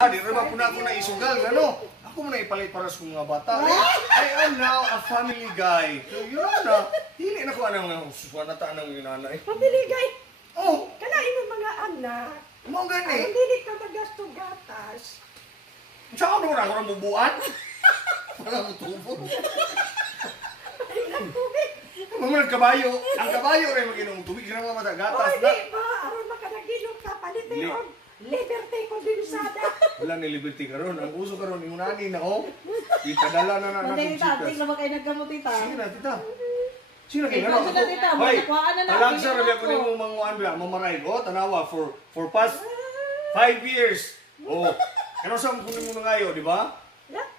Di rin po na ako na isugal, ano? Ako mo na ipalit para sa mga bata. I am now a family guy. So, yun na. Hindi na ko anong mga suwanata ng nanay. Family guy? Oh. Kanain mo mga anak. Mga gani. Ang hindi ka magastong gatas. Saan ako na ako ng bubuan? Wala mo tubo. Mga kabayo. Ang kabayo rin mag-inong tubig. Kaya mga mata gatas na. Hindi ba? Aron makanagilog ka. Palitin o. Liberty kondensada. Wala ni liberty karon. Ang uso karon yung nani na oh. Ipadala na na Matay tita, tingnan mo kayo naggamot tita. Sige na tita. Sino kayo Ikaw sila tita, makakuhaan na Alam sa rabi ako nimo manguan ba mamaray ko tanawa for past 5 years. Oh. Ano sa kunin mo ngayo, di ba?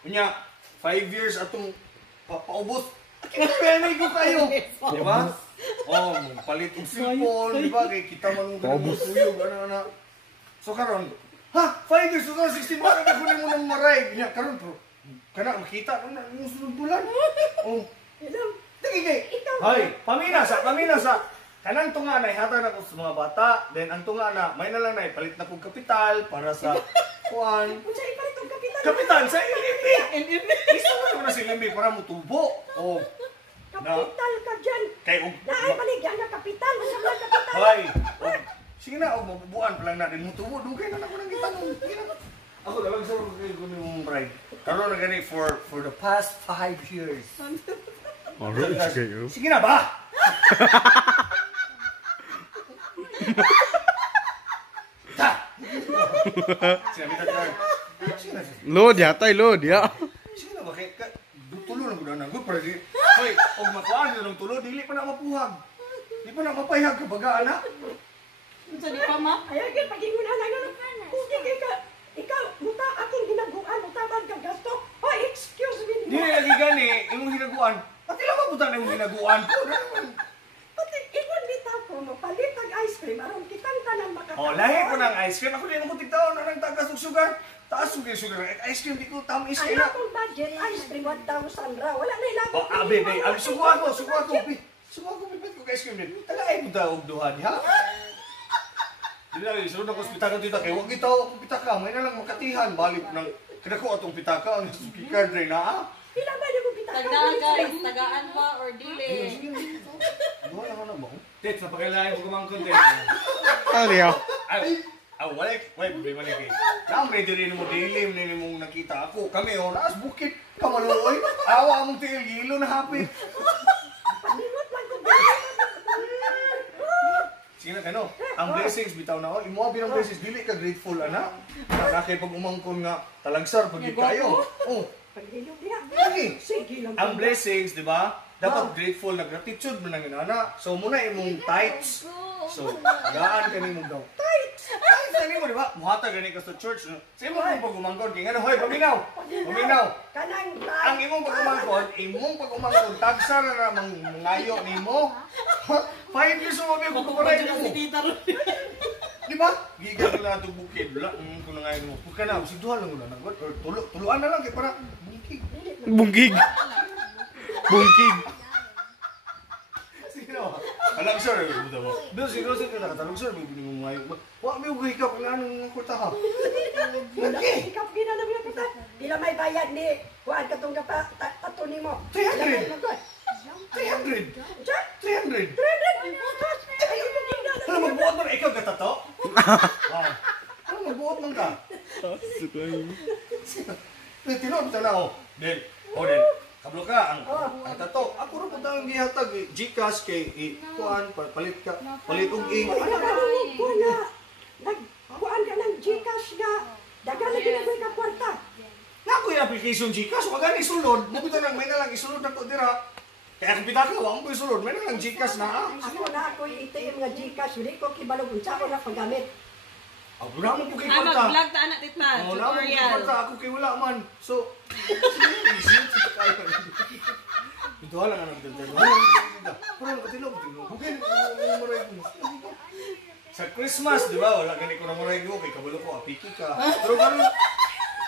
Unya 5 years atong paubos. Kinapemay ko kayo. Di ba? Oh, palit og sipol, di ba? Kay kita man ng tuyog ano. So karon, ha, 5 years 2016 ba na kunin mo ng maray? Nya karon pro. Kana makita na sunod bulan. Oh. Tingin Hay, pamina sa kanang tunga na ihatan ako sa mga bata, then ang tunga na may na lang na ipalit na kong kapital para sa kuan. Unsa ipalit og kapital? Kapital sa LMB. Isa na si LMB para mo tubo. Oh. Kapital ka dyan. Kay Naay baligyan nga kapital. Unsa man kapital? Hay. Sige na, mabubuan pa lang natin mo tubo. Dugay na ako nang gitanong. Ako dalang sa kay kunin mong ride. Karon na gani for the past 5 years. Sige na ba? Load yata, load ya. Sige na ba? Tulo na guna nang para di. Hoy, og makuan ng tulo dili pa na mapuhag. Di pa na mapayag ka baga anak. Unsa di pa ma? Ayagin pagingunan lang ano. Sige ka. Ikaw, muta aking ginaguan, mutaban ka gasto. Oh, excuse me. Di lagi gani imong hinaguan. Pati lang mabutan imong hinaguan ko. Pati ikon bitaw ko mo palit og ice cream aron kitang tanan makatawa. Oh, lahi ko ng ice cream. Ako din mo tigtaon na nang tagas og sugar. Taas og sugar. Ice cream di ko tamis Ay, na. akong budget, ice cream 1,000 ra. Wala na ilabot. Oh, abe, abi sugo ako. Bibit ko ice cream din. Tagay mo daw og duha diha. Dili na isulod ako sa pitaka dito kay wag itaw akong pitaka. May na lang makatihan balik ng kadako atong pitaka ang speaker dre na. Pila ba yung bitaka? Tagdaan guys, tagaan pa or dili. Duha lang na ba? Tet, napakailangan ko kumang content. Ano ya? Wala balik eh. Nang ready rin mo dilim ni mong nakita ako. Kami oras bukit kamaluoy. Awa mong tiil gilo na hapit. Palimot lang ko. Sige na kano, ang blessings bitaw na all. Imo abi ang blessings dili ka grateful ana. Na kay pag umangkon nga talagsar pag kayo. Oh. Paghilog niya. Sige lang. Ang blessings, di ba? Dapat grateful na gratitude mo nang inana. So muna imong tithes. So, gaan kanimo daw. Tithes kanimo di ba? Muhata gani ka sa church. Sa imo mong pag-umangkon kay ngano hoy paminaw. Kanang Ang imong pag-umangkon tagsa na namang ngayo nimo. 5 years mo ba ko paray mo. Di ba? Gigal na nato bukid la kung na ngayon mo. Pagka na si duha lang una nagod or tuluan na lang kay para Bungkig. Sino? Alam sir, buta mo. Bill, siguro ka nakatanong sir, may binigong ngayon. Wag may ugahikap ng anong kurta ha. Ikap gina na mga kita. Pila may bayad ni kuan katong tato nimo. 300. 300. Ano magbuot mo na ikaw katato? Ano magbuot mo ka? Tinod ta na oh. Den. Kablo ka ang tato. Ako ra pud ang gihatag GCash kay kuan palit og ing. Nagkuan ka ng Gcash nga. Dagan lagi na ka kwarta. Nga ko yung application GCash. Wag gani sulod. Mabito nang may na lang isulod na ko dira. Kaya kung pitaka, wag mo isulod. May na lang GCash na. Ako na ako ATM nga Gcash. Hindi ko kibalog unsa ko na paggamit. Ako na mo po kay kwarta. Mag-vlog ta anak tita, Oo, na mo po kay tutorial. kwarta. Ako kay wala man. So, ito lang ang nagdadalo. Parang katilog. Bukin mo maray ko. Sa Christmas, di ba? Wala gani ko na maray ko. Kay kabalo ko, apiki ka.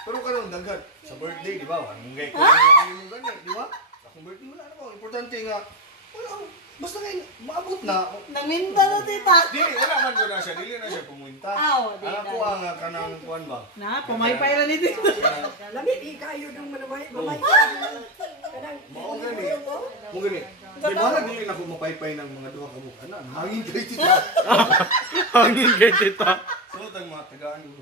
Pero karon daghan. Sa birthday, di ba? Anong gay ko na yung gani, di ba? Sa akong birthday, wala na ko. Importante nga, Basta ngayon, maabot na. Naminta na tita. Dili, wala man ko na siya. Dili na siya pumunta. Di Ako na. ang kanang kuan ba? Na, pumaypay na ni tita. Lamig ikayo ng mamay. Mao gani. Mo gani. Di ba na dili na ko mapaypay ng mga duha ka mukha na. Hangin kay tita. Hangin kay tita. So tang mga tagaan ko.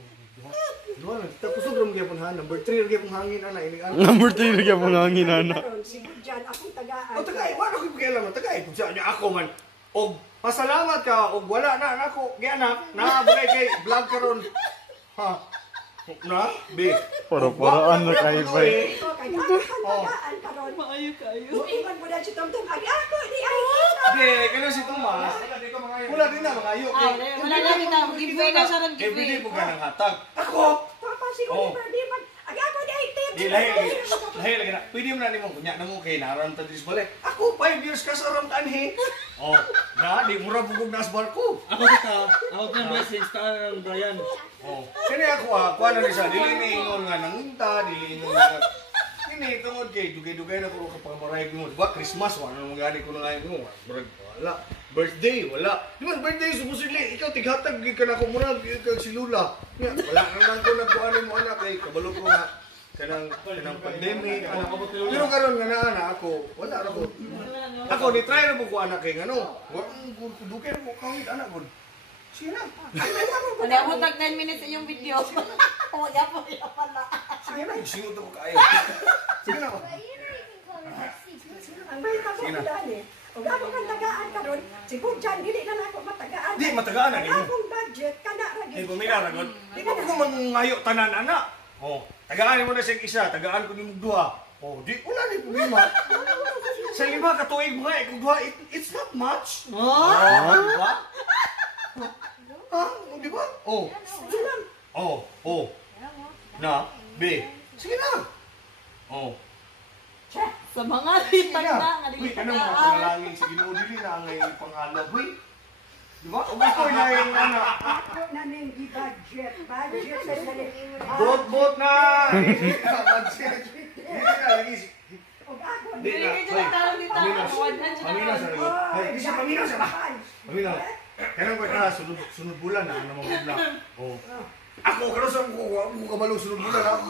Duha na. Tapos ug ram gyapon ha. Number 3 ra gyapon hangin ana ini ana. Number 3 lagi ang mga hangin, ana. Siguro dyan, akong tagaan. O tagay, wala ko pakialam. Tagay pud sa niya ako man. Og pasalamat ka og wala na nako gianak. Naabay kay vlog karon. Ha. Na, be. Poro-poroan na kay bay. Ito, kaya akong tagaan karon. Maayo kayo. Iwan mo na si Tom-Tom. Ako, di ay kita. Be, kana si Tomas. Wala din na mga ayok. Wala na tita. Giveaway na siya ng Everyday giveaway. po ka ng hatag. Ako! Papa, si Oh. Oliver, di man. Ako, di ay tip. Di, lahi lagi na. Pwede mo na nimong kunya na mo kay naram ta dis balik. Ako 5 years ka sa ram tanhi. Oh, na di mura bugog na sa barko. Ako tita, ako ka message ta ng Brian. Oh. Kani ako kuha na ni sa dili ni ingon nga nangunta, dili ingon nga. Kini tungod kay dugay-dugay na ko kapag maray mo. Diba Christmas wala nang magani ko na ngayon mo. Wala. Birthday wala. Di ba birthday supposedly ikaw tighatag gyud ka na ko mura kag si Lula. Nga, wala na lang ko nagkuan mo anak kay kabalo ko nga kanang pandemic ana pero karon nga naa ako wala ra ko ako ni try ra mo ko anak kay ngano wa ko dugay mo kawit anak ko sina Ano ako tag 10 minutes yung video. Huwag po pala. sige na singot ko kaayo sige na Ang may tabo ko dali. Kung ako kang tagaan karon, siguro dyan, dili na ako matagaan. di matagaan na Ang nimo akong budget, kana ra ay pamilya ra gud di ba ko mangayo tanan ana oh tagaan mo na siyang isa tagaan ko nimo duha oh di wala ni problema sa lima ka tuig mo nga kung duha it's not much di ba di ba oh na be sige na oh Sa mga titag na. Nga uy, di kanang mga tagaan. panalangin sa Ginoo dili na ang ngay pangalab, uy. Di ba? Ug ako na yung ano, Ako na ning budget sa dali. bot na. Budget. Hindi na lagi. Ug ako Di Hindi na. ka dyan tawag dito. Paminas. One-hand siya Paminas na. sa lagot. Hey, di siya paminas ba? Paminas. Kanang ko na sunod bulan na naman bulan. Oh. Ako karon sa ko kabalo sunod bulan ako.